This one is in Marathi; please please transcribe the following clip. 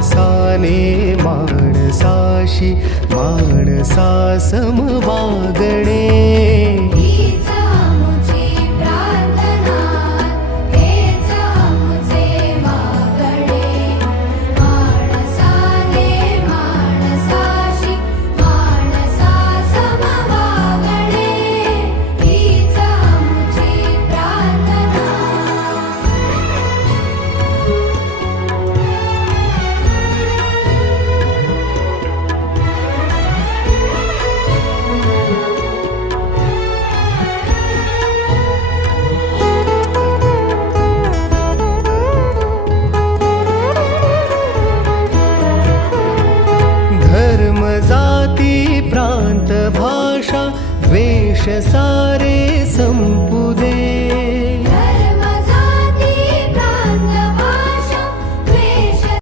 माणसाने माणसाशी माणसा सम वागणे. जाती प्रांत भाषा द्वेष सारे संपू